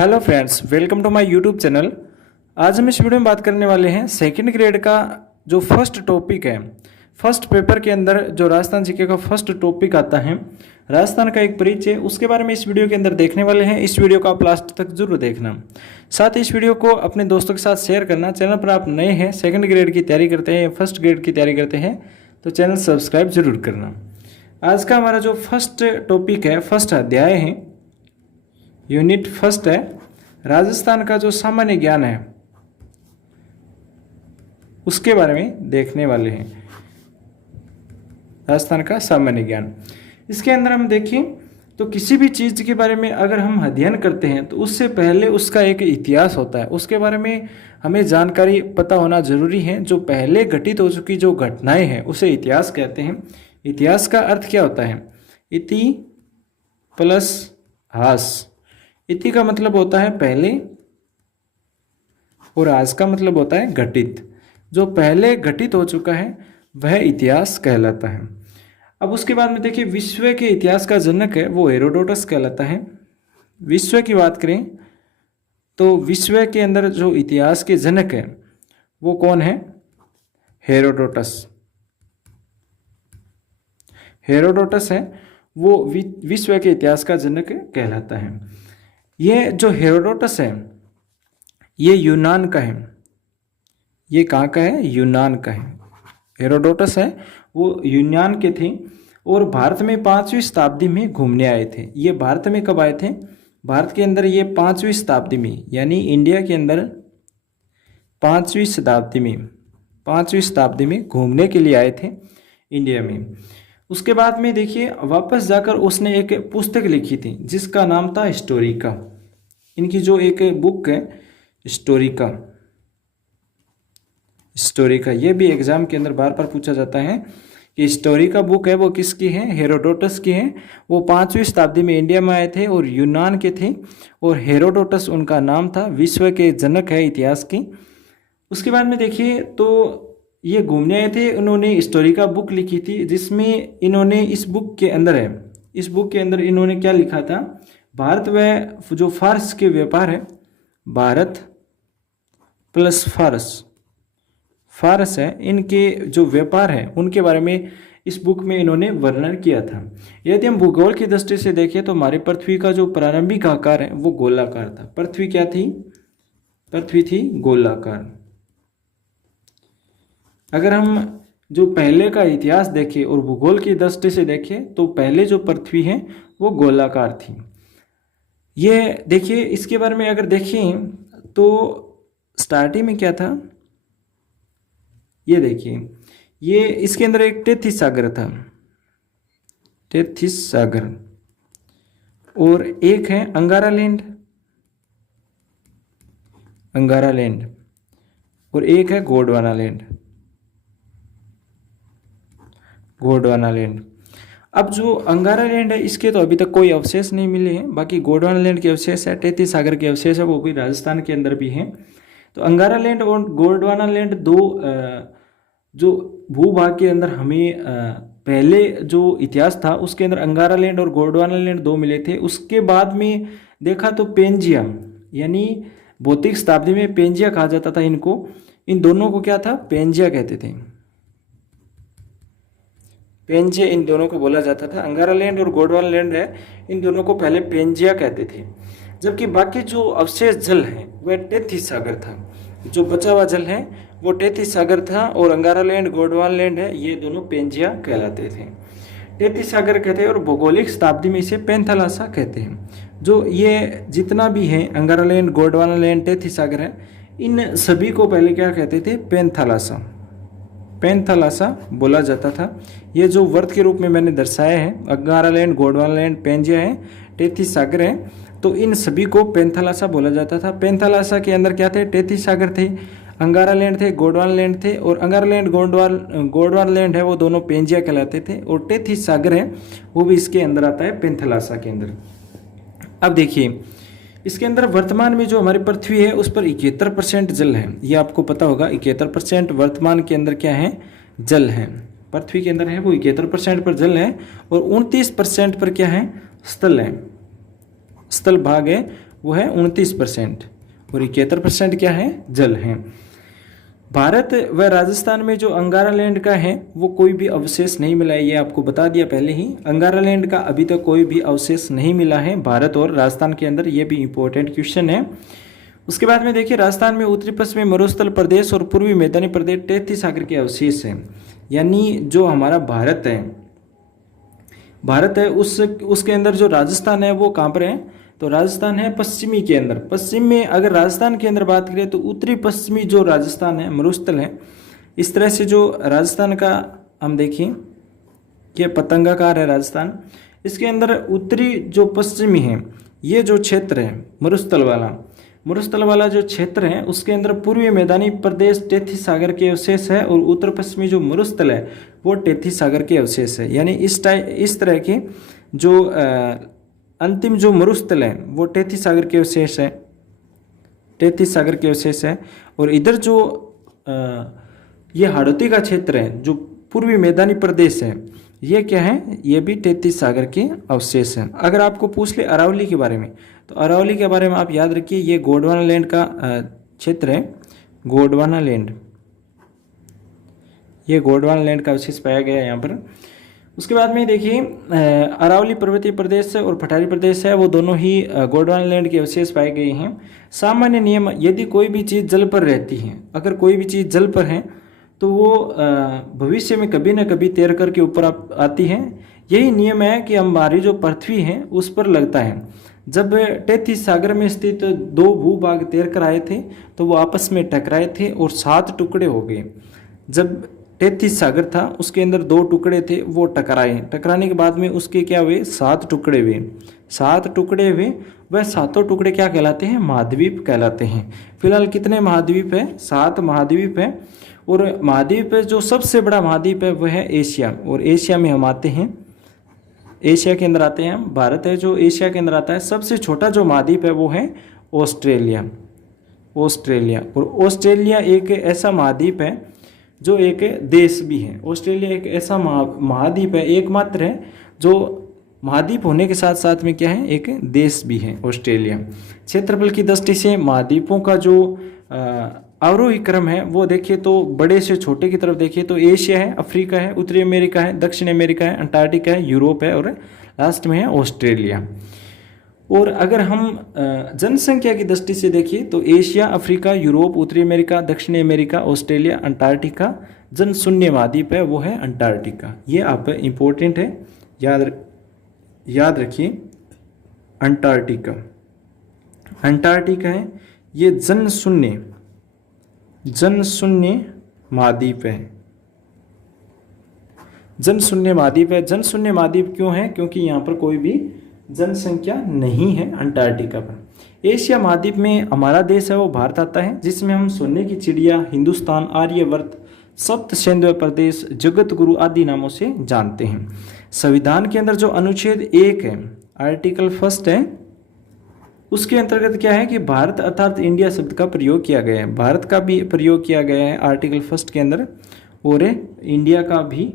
Hello friends, welcome to my YouTube channel. आज हम इस वीडियो में बात करने वाले हैं सेकंड ग्रेड का जो फर्स्ट टॉपिक है। फर्स्ट पेपर के अंदर जो राजस्थान जीके का फर्स्ट टॉपिक आता है, राजस्थान का एक परिचय, उसके बारे में इस वीडियो के अंदर देखने वाले हैं। इस वीडियो को आप लास्ट तक जरूर देखना। साथ ही इस वीडियो को अपने दोस्तों के साथ शेयर करना। चैनल पर आप नए हैं, सेकंड ग्रेड की तैयारी करते हैं या फर्स्ट ग्रेड की तैयारी करते हैं तो चैनल सब्सक्राइब जरूर करना। आज का हमारा जो फर्स्ट टॉपिक है, फर्स्ट अध्याय है, यूनिट फर्स्ट है, राजस्थान का जो सामान्य ज्ञान है उसके बारे में देखने वाले हैं। राजस्थान का सामान्य ज्ञान, इसके अंदर हम देखें तो किसी भी चीज़ के बारे में अगर हम अध्ययन करते हैं तो उससे पहले उसका एक इतिहास होता है, उसके बारे में हमें जानकारी पता होना जरूरी है। जो पहले घटित हो चुकी जो घटनाएं हैं उसे इतिहास कहते हैं। इतिहास का अर्थ क्या होता है? इति प्लस हास। इति का मतलब होता है पहले और हास का मतलब होता है घटित। जो पहले घटित हो चुका है वह इतिहास कहलाता है। अब उसके बाद में देखिए, विश्व के इतिहास का जनक है वो हेरोडोटस कहलाता है। विश्व की बात करें तो विश्व के अंदर जो इतिहास के जनक है वो कौन है? हेरोडोटस। हेरोडोटस है वो विश्व के इतिहास का जनक कहलाता है। ये जो हेरोडोटस है ये यूनान का है। ये कहाँ का है? यूनान का है। हेरोडोटस है वो यूनान के थे और भारत में 5वीं शताब्दी में घूमने आए थे। ये भारत में कब आए थे? भारत के अंदर ये 5वीं शताब्दी में, यानी इंडिया के अंदर 5वीं शताब्दी में घूमने के लिए आए थे इंडिया में। उसके बाद में देखिए, वापस जाकर उसने एक पुस्तक लिखी थी जिसका नाम था हिस्टोरिका। इनकी जो एक बुक है हिस्टोरिका, ये भी एग्जाम के अंदर बार बार पूछा जाता है कि हिस्टोरिका बुक है वो किसकी है? हेरोडोटस की है। वो 5वीं शताब्दी में इंडिया में आए थे और यूनान के थे और हेरोडोटस उनका नाम था। विश्व के जनक है इतिहास की। उसके बाद में देखिए तो ये घूमने आए थे, उन्होंने हिस्टोरिका बुक लिखी थी जिसमें इन्होंने इस बुक के अंदर इन्होंने क्या लिखा था? भारत व जो फारस के व्यापार है, भारत प्लस फारस है, इनके जो व्यापार है उनके बारे में इस बुक में इन्होंने वर्णन किया था। यदि हम भूगोल की दृष्टि से देखें तो हमारी पृथ्वी का जो प्रारंभिक आकार है वो गोलाकार था। पृथ्वी क्या थी? पृथ्वी थी गोलाकार। अगर हम जो पहले का इतिहास देखें और भूगोल की दृष्टि से देखें तो पहले जो पृथ्वी है वो गोलाकार थी। ये देखिए, इसके बारे में अगर देखें तो स्टार्टिंग में क्या था, ये देखिए, ये इसके अंदर एक टेथिस सागर था, टेथिस सागर, और एक है अंगारा लैंड, और एक है गोंडवाना लैंड। अब जो अंगारा लैंड है इसके तो अभी तक कोई अवशेष नहीं मिले हैं, बाकी गोंडवाना लैंड के अवशेष है, टेथिस सागर के अवशेष है, वो भी राजस्थान के अंदर भी हैं। तो अंगारा लैंड और गोंडवाना लैंड दो जो भूभाग के अंदर हमें पहले जो इतिहास था उसके अंदर अंगारा लैंड और गोंडवाना लैंड दो मिले थे। उसके बाद में देखा तो पेंजिया, यानी भौतिक शताब्दी में पेंजिया कहा जाता था इनको। इन दोनों को क्या था? पेंजिया कहते थे। पेंजिया इन दोनों को बोला जाता था। अंगारा लैंड और गोंडवाना लैंड है, इन दोनों को पहले पेंजिया कहते थे। जबकि बाकी जो अवशेष जल है वह टेथिस सागर था। जो बचा हुआ जल है वो टेथिस सागर था और अंगारा लैंड, गोंडवाना लैंड है, ये दोनों पेंजिया कहलाते थे। टेथिस सागर कहते हैं और भौगोलिक शताब्दी में इसे पेंथालासा कहते हैं। जो ये जितना भी है अंगारा लैंड, गोंडवाना लैंड, टेथिस सागर है, इन सभी को पहले क्या कहते थे? पेंथालासा बोला जाता था। ये जो वर्त के रूप में मैंने दर्शाया है, अंगारा लैंड, गोंडवाना लैंड, पेंजिया है, टेथिस सागर है, तो इन सभी को पेंथालासा बोला जाता था। पेंथालासा के अंदर क्या थे? टेथिस सागर थे, अंगारा लैंड थे, गोंडवाना लैंड थे, और अंगारा लैंड, गोंडवाना लैंड है वो दोनों पेंजिया कहलाते थे, और टेथिस सागर है वो भी इसके अंदर आता है, पेंथालासा के अंदर। अब देखिए, इसके अंदर वर्तमान में जो हमारी पृथ्वी है उस पर 71% जल है। ये आपको पता होगा, 71% वर्तमान के अंदर क्या है? जल है। पृथ्वी के अंदर है वो 71% पर जल है और 29% पर क्या है? स्थल है, स्थल भाग है वो है 29% और 71% क्या है, जल है। भारत व राजस्थान में जो अंगारा लैंड का है वो कोई भी अवशेष नहीं मिला है, ये आपको बता दिया पहले ही। अंगारा लैंड का अभी तक कोई भी अवशेष नहीं मिला है भारत और राजस्थान के अंदर, ये भी इंपॉर्टेंट क्वेश्चन है। उसके बाद में देखिए राजस्थान में उत्तरी पश्चिमी मरुस्थल प्रदेश और पूर्वी मैदानी प्रदेश 33 सागर के अवशेष हैं। यानी जो हमारा भारत है उसके अंदर जो राजस्थान है वो कहाँ पर है, तो राजस्थान है पश्चिमी के अंदर। पश्चिम में अगर राजस्थान के अंदर बात करें तो उत्तरी पश्चिमी जो राजस्थान है मरुस्थल है। इस तरह से जो राजस्थान का हम देखें कि पतंगाकार है राजस्थान, इसके अंदर उत्तरी जो पश्चिमी है ये जो क्षेत्र है मरुस्थल वाला जो क्षेत्र है उसके अंदर पूर्वी मैदानी प्रदेश 33 सागर के अवशेष है और उत्तर पश्चिमी जो मरुस्थल है वो 33 सागर के अवशेष है। यानी इस तरह के जो अंतिम जो मरुस्थल है वो 33 सागर के अवशेष है, 33 सागर के अवशेष है। और इधर जो ये हाड़ौती का क्षेत्र है जो पूर्वी मैदानी प्रदेश है ये क्या है, ये भी 33 सागर के अवशेष हैं। अगर आपको पूछ ले अरावली के बारे में, तो अरावली के बारे में आप याद रखिए ये गोंडवाना लैंड का क्षेत्र है, गोंडवाना लैंड, ये गोंडवाना लैंड का अवशेष पाया गया है यहाँ पर। उसके बाद में देखिए अरावली पर्वतीय प्रदेश और पठारी प्रदेश है वो दोनों ही गोंडवाना लैंड के अवशेष पाए गए हैं। सामान्य नियम, यदि कोई भी चीज़ जल पर रहती है, अगर कोई भी चीज़ जल पर है तो वो भविष्य में कभी ना कभी तैर करके ऊपर आती है। यही नियम है कि हमारी जो पृथ्वी है उस पर लगता है। जब 33 सागर में स्थित 2 भूभाग तैर कर आए थे तो वो आपस में टकराए थे और 7 टुकड़े हो गए। जब 33 सागर था उसके अंदर 2 टुकड़े थे वो टकराने के बाद में उसके क्या हुए, 7 टुकड़े हुए। 7 टुकड़े हुए, वह 7 टुकड़े क्या कहलाते हैं, महाद्वीप कहलाते हैं। फिलहाल कितने महाद्वीप है, 7 महाद्वीप है। और महाद्वीप है जो सबसे बड़ा महाद्वीप है वह है एशिया, और एशिया में हम आते हैं, एशिया के अंदर आते हैं हम। भारत है जो एशिया के अंदर आता है। सबसे छोटा जो महाद्वीप है वो है ऑस्ट्रेलिया। और ऑस्ट्रेलिया एक ऐसा महाद्वीप है जो एक देश भी है। ऑस्ट्रेलिया एक ऐसा महाद्वीप है, एकमात्र है जो महाद्वीप होने के साथ साथ में क्या है, एक देश भी है ऑस्ट्रेलिया। क्षेत्रफल की दृष्टि से महाद्वीपों का जो अवरोही क्रम है वो देखिए तो बड़े से छोटे की तरफ देखिए तो एशिया है, अफ्रीका है, उत्तरी अमेरिका है, दक्षिण अमेरिका है, अंटार्कटिका है, यूरोप है और लास्ट में है ऑस्ट्रेलिया। और अगर हम जनसंख्या की दृष्टि से देखिए तो एशिया, अफ्रीका, यूरोप, उत्तरी अमेरिका, दक्षिणी अमेरिका, ऑस्ट्रेलिया, अंटार्कटिका, जनशून्य महाद्वीप है वो है अंटार्कटिका। ये आप इम्पोर्टेंट है, याद रखिए। अंटार्कटिका है ये जनशून्य महाद्वीप है। जनशून्य महाद्वीप क्यों है, क्योंकि यहाँ पर कोई भी जनसंख्या नहीं है अंटार्कटिका पर। एशिया महाद्वीप में हमारा देश है वो भारत आता है, जिसमें हम सोने की चिड़िया, हिंदुस्तान, आर्यवर्त, सप्त सिंधु प्रदेश, जगत गुरु आदि नामों से जानते हैं। संविधान के अंदर जो अनुच्छेद 1 है, आर्टिकल 1 है, उसके अंतर्गत क्या है कि भारत अर्थात इंडिया शब्द का प्रयोग किया गया है। भारत का भी प्रयोग किया गया है आर्टिकल 1 के अंदर, और इंडिया का भी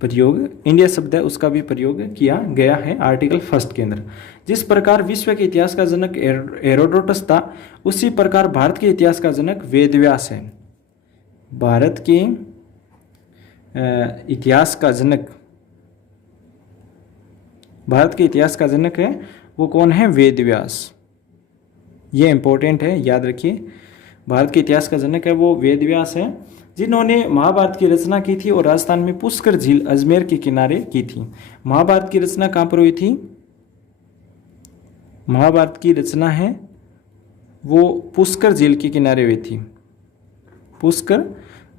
प्रयोग, इंडिया शब्द है उसका भी प्रयोग किया गया है आर्टिकल 1 के अंदर। जिस प्रकार विश्व के इतिहास का जनक हेरोडोटस था, उसी प्रकार भारत के इतिहास का जनक वेदव्यास है। भारत के इतिहास का जनक है वो कौन है, वेदव्यास। ये इंपॉर्टेंट है, याद रखिए। भारत के इतिहास का जनक है वो वेदव्यास है, जिन्होंने महाभारत की रचना की थी और राजस्थान में पुष्कर झील अजमेर के किनारे की थी। महाभारत की रचना कहाँ पर हुई थी, महाभारत की रचना है वो पुष्कर झील के किनारे हुई थी। पुष्कर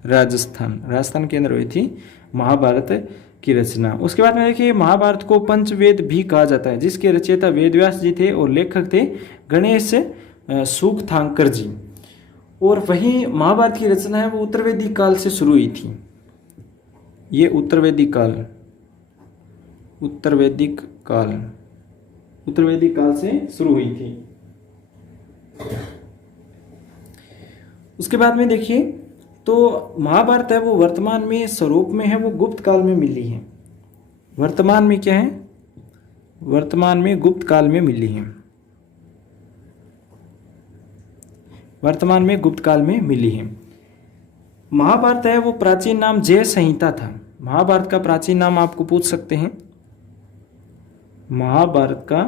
राजस्थान के अंदर हुई थी महाभारत की रचना। उसके बाद में देखिए महाभारत को पंचवेद भी कहा जाता है, जिसके रचयिता वेदव्यास जी थे और लेखक थे गणेश सूक्तांकर जी। और वही महाभारत की रचना है वो उत्तरवेदी काल से शुरू हुई थी। ये उत्तरवेदिक काल से शुरू हुई थी। उसके बाद में देखिए तो महाभारत है वो वर्तमान में स्वरूप में है वो गुप्त काल में मिली है। वर्तमान में क्या है, वर्तमान में गुप्त काल में मिली है। वर्तमान में गुप्त काल में मिली है। महाभारत है वो प्राचीन नाम जय संहिता था। महाभारत का प्राचीन नाम आपको पूछ सकते हैं। महाभारत का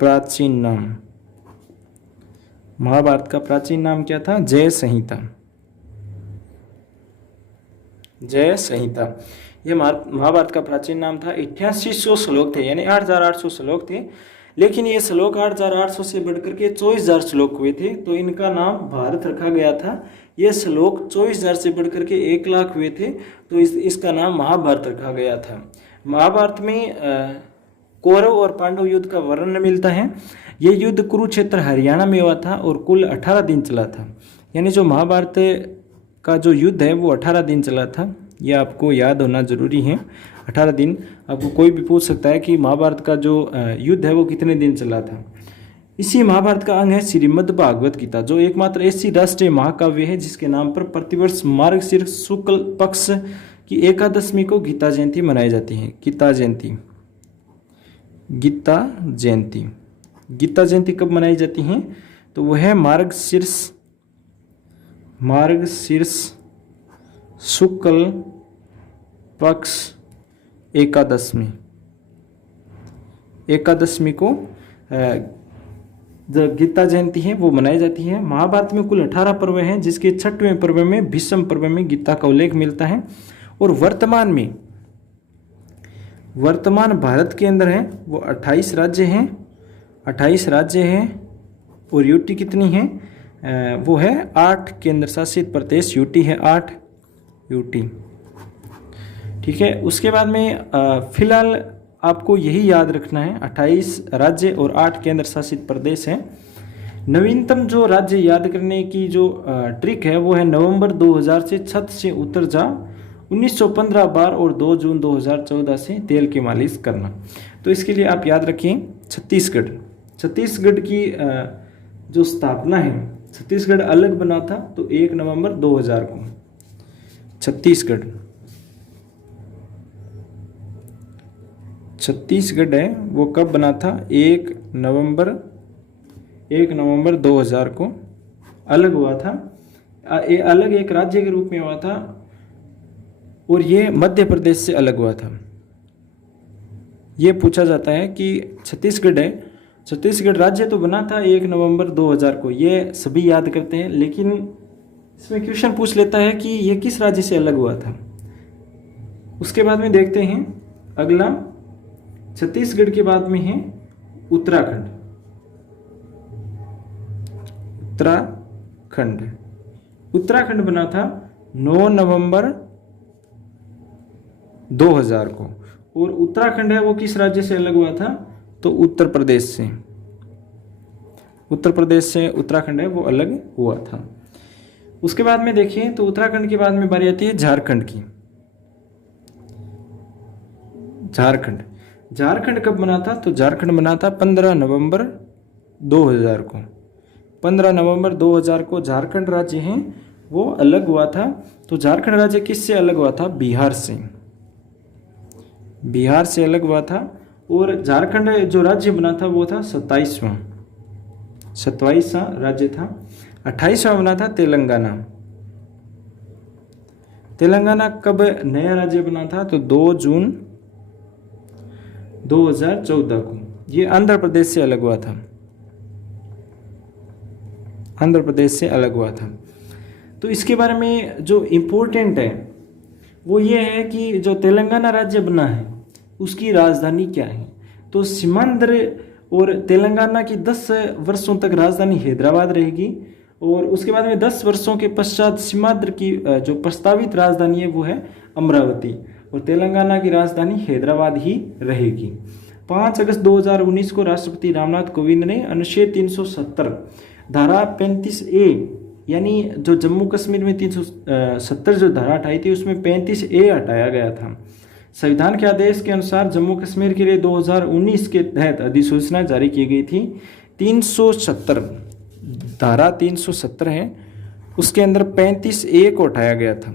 प्राचीन नाम, महाभारत का प्राचीन नाम क्या था? जय संहिता। जय संहिता ये महाभारत का प्राचीन नाम था। 8800 श्लोक थे, यानी 8800 श्लोक थे, लेकिन ये श्लोक 8800 से बढ़कर के 24,000 श्लोक हुए थे, तो इनका नाम भारत रखा गया था। ये श्लोक 24,000 से बढ़कर के 1,00,000 हुए थे, तो इसका नाम महाभारत रखा गया था। महाभारत में कौरव और पांडव युद्ध का वर्णन मिलता है। ये युद्ध कुरुक्षेत्र हरियाणा में हुआ था और कुल 18 दिन चला था। यानी जो महाभारत का जो युद्ध है वो 18 दिन चला था, यह आपको याद होना जरूरी है। 18 दिन, आपको कोई भी पूछ सकता है कि महाभारत का जो युद्ध है वो कितने दिन चला था। इसी महाभारत का अंग है श्रीमद् भागवत गीता, जो एकमात्र ऐसी राष्ट्रीय महाकाव्य है जिसके नाम पर प्रतिवर्ष मार्गशीर्ष शुक्ल पक्ष की एकादशमी को गीता जयंती मनाई जाती है। गीता जयंती, गीता जयंती, गीता जयंती कब मनाई जाती है? तो वह है मार्गशीर्ष शुक्ल पक्ष एकादशमी को जो गीता जयंती है वो मनाई जाती है। महाभारत में कुल 18 पर्व हैं, जिसके 6वें पर्व में भीष्म पर्व में गीता का उल्लेख मिलता है। और वर्तमान भारत के अंदर है वो 28 राज्य हैं, 28 राज्य हैं। और यूटी कितनी है? वो है 8 केंद्र शासित प्रदेश, यूटी है 8 यूटी। ठीक है, उसके बाद में फिलहाल आपको यही याद रखना है, 28 राज्य और 8 केंद्र शासित प्रदेश हैं। नवीनतम जो राज्य याद करने की जो ट्रिक है वो है नवंबर 2000 से छत से उतर जा, 1915 बार और 2 जून 2014 से तेल की मालिश करना। तो इसके लिए आप याद रखें छत्तीसगढ़ की जो स्थापना है, छत्तीसगढ़ अलग बना था तो 1 नवंबर 2000 को छत्तीसगढ़ है वो कब बना था? 1 नवंबर 2000 को अलग हुआ था। अलग एक राज्य के रूप में हुआ था और ये मध्य प्रदेश से अलग हुआ था। ये पूछा जाता है कि छत्तीसगढ़ राज्य तो बना था 1 नवंबर 2000 को, ये सभी याद करते हैं, लेकिन इसमें क्वेश्चन पूछ लेता है कि ये किस राज्य से अलग हुआ था। उसके बाद में देखते हैं अगला, छत्तीसगढ़ के बाद में है उत्तराखंड बना था 9 नवंबर 2000 को। और उत्तराखंड है वो किस राज्य से अलग हुआ था? तो उत्तर प्रदेश से उत्तराखंड है वो अलग हुआ था। उसके बाद में देखिए तो उत्तराखंड के बाद में बारी आती है झारखंड की। झारखंड कब बना था? तो झारखंड बना था 15 नवंबर 2000 को। 15 नवंबर 2000 को झारखंड राज्य है वो अलग हुआ था। तो झारखंड राज्य किससे अलग हुआ था? बिहार से अलग हुआ था। और झारखंड जो राज्य बना था वो था 27वां राज्य था। 28वां बना था तेलंगाना कब नया राज्य बना था? तो 2 जून 2014 को। ये आंध्र प्रदेश से अलग हुआ था। तो इसके बारे में जो इम्पोर्टेंट है वो ये है कि जो तेलंगाना राज्य बना है उसकी राजधानी क्या है? तो सीमांध्र और तेलंगाना की 10 वर्षों तक राजधानी हैदराबाद रहेगी और उसके बाद में 10 वर्षों के पश्चात सीमांध्र की जो प्रस्तावित राजधानी है वो है अमरावती और तेलंगाना की राजधानी हैदराबाद ही रहेगी। 5 अगस्त 2019 को राष्ट्रपति रामनाथ कोविंद ने अनुच्छेद 370 धारा 35A यानी जो जम्मू कश्मीर में 370 जो धारा हटाई थी उसमें 35A हटाया गया था। संविधान के आदेश के अनुसार जम्मू कश्मीर के लिए 2019 के तहत अधिसूचना जारी की गई थी। 370 धारा 370 है उसके अंदर 35A को हटाया गया था।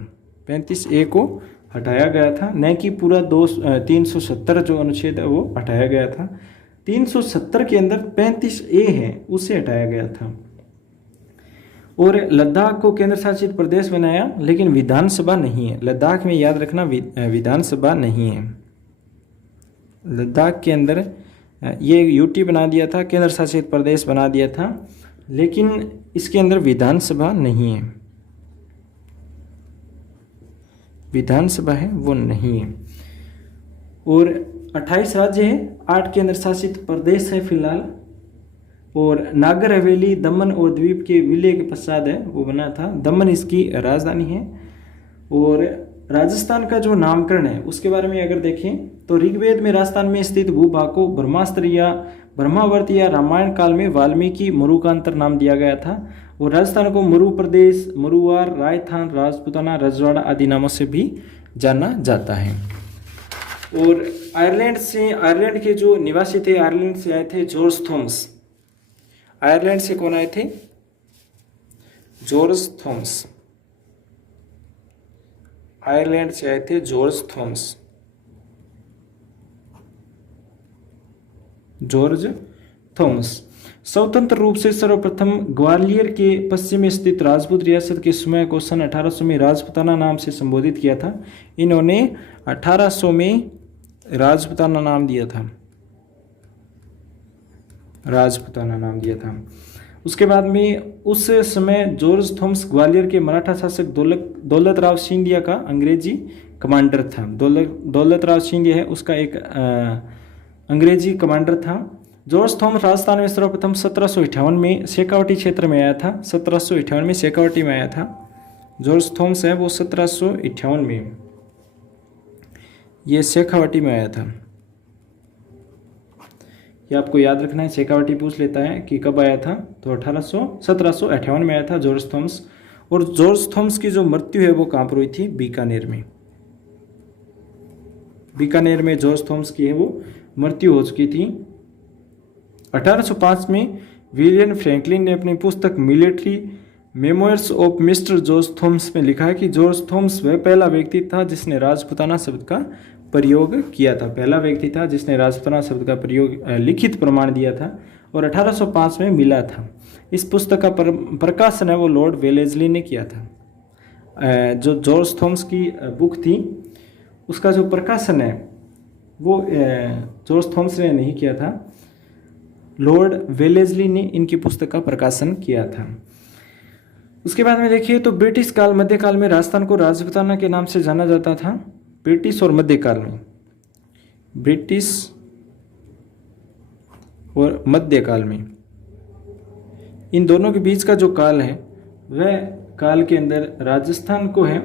35A को हटाया गया था, न कि पूरा 370 जो अनुच्छेद है वो हटाया गया था। 370 के अंदर 35A है उसे हटाया गया था। और लद्दाख को केंद्र शासित प्रदेश बनाया, लेकिन विधानसभा नहीं है। लद्दाख में याद रखना विधानसभा नहीं है। लद्दाख के अंदर ये यूटी बना दिया था, केंद्र शासित प्रदेश बना दिया था, लेकिन इसके अंदर विधानसभा नहीं है। विधानसभा है वो नहीं है। और 28 राज्य है, 8 केंद्र शासित प्रदेश है फिलहाल। और नागर हवेली दमन और द्वीप के विलय के पश्चात है वो बना था। दमन इसकी राजधानी है। और राजस्थान का जो नामकरण है उसके बारे में अगर देखें तो ऋग्वेद में राजस्थान में स्थित भूभाग को ब्रह्मास्त्र या ब्रह्मावर्त या रामायण काल में वाल्मीकि मरुकांतर नाम दिया गया था। और राजस्थान को मरु प्रदेश, मरुवार, रायथान, राजपूताना, रजवाड़ा आदि नामों से भी जाना जाता है। और आयरलैंड के जो निवासी थे, आयरलैंड से आए थे जॉर्ज थॉमस। आयरलैंड से कौन आए थे? George Thomas. आयरलैंड से आए थे जॉर्ज थॉमस। जॉर्ज थॉमस स्वतंत्र रूप से सर्वप्रथम ग्वालियर के पश्चिम में स्थित राजपूत रियासत के समय को सन 1800 में राजपूताना नाम से संबोधित किया था। इन्होंने 1800 में राजपूताना नाम दिया था। राजपूताना नाम दिया था। उसके बाद में उस समय जॉर्ज थॉमस ग्वालियर के मराठा शासक दौलत राव सिंधिया का अंग्रेजी कमांडर था। दौलत राव सिंधिया है उसका एक अंग्रेजी कमांडर था। जॉर्ज थॉमस राजस्थान में सर्वप्रथम 1758 में शेखावटी क्षेत्र में आया था। 1758 में शेखावटी में आया था। जॉर्ज थॉमस है वो 1758 में ये शेखावटी में आया था। ये आपको याद रखना है। शेखावटी पूछ लेता है कि कब आया था, तो 1758 में आया था जॉर्ज थॉमस। और जॉर्ज थॉमस की जो मृत्यु है वो कहाँ पर हुई थी? बीकानेर में। बीकानेर में जॉर्ज थॉमस की है वो मृत्यु हो चुकी थी। 1805 में विलियम फ्रैंकलिन ने अपनी पुस्तक military memoirs of mister George Thomas में लिखा है कि जॉर्ज थॉमस वह पहला व्यक्ति था जिसने राजपूताना शब्द का प्रयोग किया था। पहला व्यक्ति था जिसने राजपूताना शब्द का प्रयोग लिखित प्रमाण दिया था और 1805 में मिला था। इस पुस्तक का प्रकाशन है वो लॉर्ड वेलेस्ली ने किया था। जो जॉर्ज थॉमस की बुक थी उसका जो प्रकाशन है वो जॉर्ज थॉमस ने नहीं किया था, लॉर्ड वेलेस्ली ने इनकी पुस्तक का प्रकाशन किया था। उसके बाद में देखिए तो ब्रिटिश काल मध्यकाल में राजस्थान को राजपूताना के नाम से जाना जाता था। ब्रिटिश और मध्यकाल में, ब्रिटिश और मध्यकाल में, इन दोनों के बीच का जो काल है वह काल के अंदर राजस्थान को है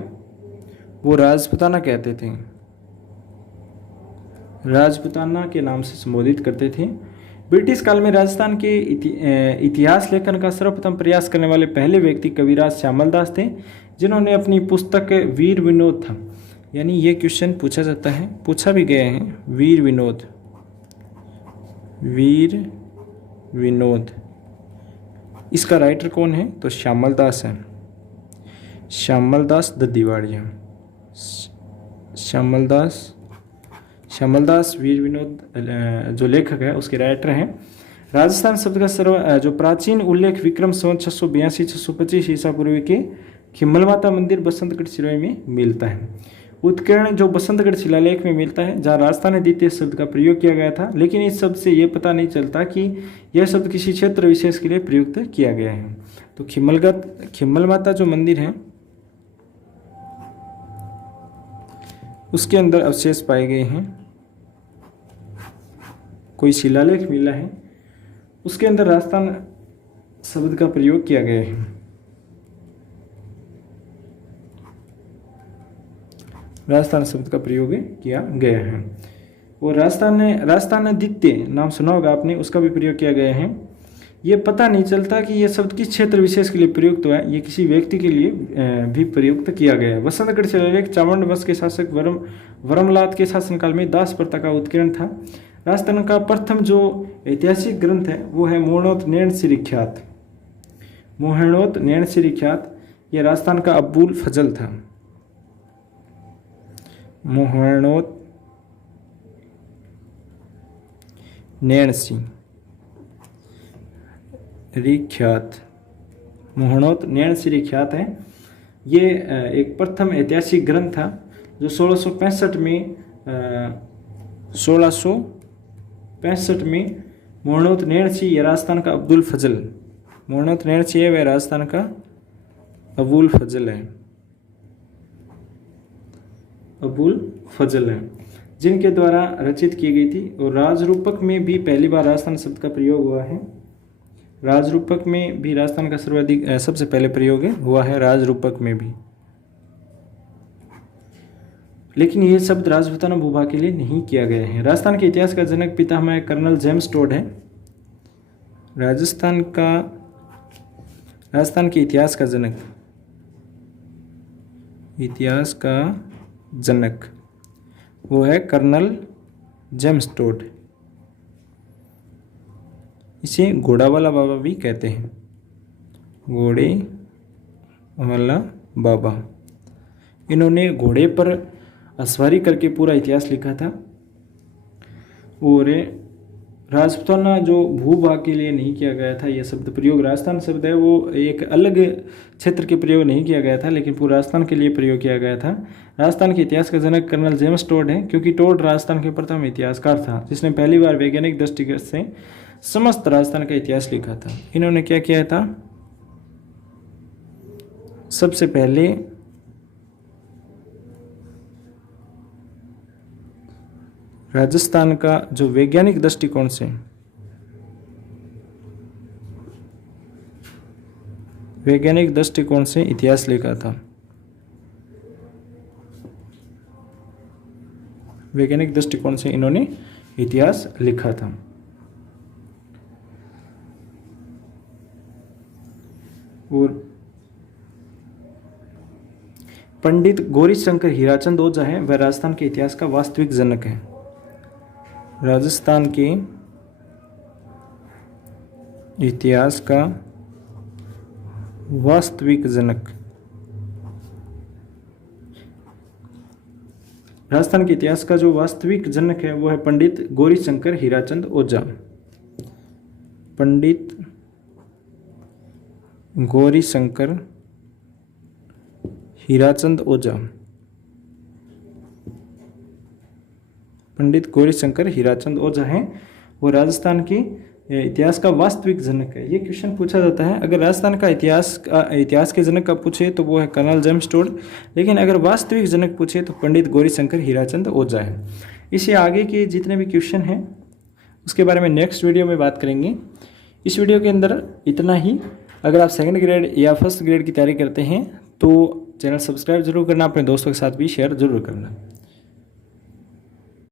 वो राजपूताना कहते थे, राजपूताना के नाम से संबोधित करते थे। ब्रिटिश काल में राजस्थान के इतिहास लेखन का सर्वप्रथम प्रयास करने वाले पहले व्यक्ति कविराज श्यामल दास थे, जिन्होंने अपनी पुस्तक वीर विनोद था, यानी ये क्वेश्चन पूछा जाता है, पूछा भी गया है, वीर विनोद, वीर विनोद, इसका राइटर कौन है? तो श्यामल दास है, श्यामल दास दद्दीवाड़िया, श्यामल दास वीर विनोद जो लेखक है उसके राइटर हैं। राजस्थान शब्द का जो प्राचीन उल्लेख विक्रम संवत 682-625 ईसा पूर्व के खिम्मल माता मंदिर बसंतगढ़ सिरोही में मिलता है। उत्कीर्ण जो बसंतगढ़ शिलालेख में मिलता है जहाँ राजस्थान द्वितीय शब्द का प्रयोग किया गया था, लेकिन इस शब्द से ये पता नहीं चलता कि यह शब्द किसी क्षेत्र विशेष के लिए प्रयुक्त किया गया है। तो खिम्मल माता जो मंदिर है उसके अंदर अवशेष पाए गए हैं, कोई शिलालेख मिला है उसके अंदर राजस्थान शब्द का प्रयोग किया गया है। राजस्थान शब्द का प्रयोग किया गया है। और राजस्थान द्वितीय नाम सुना होगा आपने, उसका भी प्रयोग किया गया है। ये पता नहीं चलता कि यह शब्द किस क्षेत्र विशेष के लिए प्रयुक्त हुआ है, ये किसी व्यक्ति के लिए भी प्रयुक्त किया गया है। बसंतगढ़ शिलालेख चावंड वंश के शासक वर्मलाद के शासनकाल में दास प्रथा का उत्कीर्ण था। राजस्थान का प्रथम जो ऐतिहासिक ग्रंथ है वो है मोहनोत नैण श्री ख्यात, मोहनोत नैण श्री ख्यात, यह राजस्थान का अब्बुल फजल था। मोहनोत नैण श्री रिख्यात, मोहनोत नैण श्री ख्यात है। ये एक प्रथम ऐतिहासिक ग्रंथ था जो 1665 में मोहनोत नैण सी ये राजस्थान का अब्दुल फजल, मोहनोत नैण सी है वह राजस्थान का अबुल फजल है, अबुल फजल है, जिनके द्वारा रचित की गई थी। और राजरूपक में भी पहली बार राजस्थान शब्द का प्रयोग हुआ है। राजरूपक में भी राजस्थान का सर्वाधिक सबसे पहले प्रयोग हुआ है, राजरूपक में भी। लेकिन यह शब्द राजपूताना भूभाग के लिए नहीं किया गया है। राजस्थान के इतिहास का जनक पितामह कर्नल जेम्स टोड है। राजस्थान के इतिहास का जनक, इतिहास का जनक वो है कर्नल जेम्स टोड। इसे घोड़ा वाला बाबा भी कहते हैं, घोड़े वाला बाबा। इन्होंने घोड़े पर सवारी करके पूरा इतिहास लिखा था। और राजपूताना जो भूभाग के लिए नहीं किया गया था यह शब्द प्रयोग, राजस्थान शब्द है वो एक अलग क्षेत्र के प्रयोग नहीं किया गया था, लेकिन पूरे राजस्थान के लिए प्रयोग किया गया था। राजस्थान के इतिहास का जनक कर्नल जेम्स टोड है, क्योंकि टोड राजस्थान के प्रथम इतिहासकार था जिसने पहली बार वैज्ञानिक दृष्टिकोण से समस्त राजस्थान का इतिहास लिखा था। इन्होंने क्या किया था, सबसे पहले राजस्थान का जो वैज्ञानिक दृष्टिकोण से इतिहास लिखा था। वैज्ञानिक दृष्टिकोण से इन्होंने इतिहास लिखा था। और पंडित गौरीशंकर हीराचंद ओझा है वह राजस्थान के इतिहास का वास्तविक जनक है। राजस्थान के इतिहास का वास्तविक जनक, राजस्थान के इतिहास का जो वास्तविक जनक है वो है पंडित गौरीशंकर हीराचंद ओझा। पंडित गौरीशंकर हीराचंद ओझा, पंडित गौरीशंकर हीराचंद ओझा हैं, वो राजस्थान के इतिहास का वास्तविक जनक है। ये क्वेश्चन पूछा जाता है। अगर राजस्थान का इतिहास के जनक का पूछे तो वो है कर्नल जेम्स टोड, लेकिन अगर वास्तविक जनक पूछे तो पंडित गौरीशंकर हीराचंद ओझा है। इससे आगे के जितने भी क्वेश्चन हैं उसके बारे में नेक्स्ट वीडियो में बात करेंगे। इस वीडियो के अंदर इतना ही। अगर आप सेकंड ग्रेड या फर्स्ट ग्रेड की तैयारी करते हैं तो चैनल सब्सक्राइब जरूर करना, अपने दोस्तों के साथ भी शेयर जरूर करना।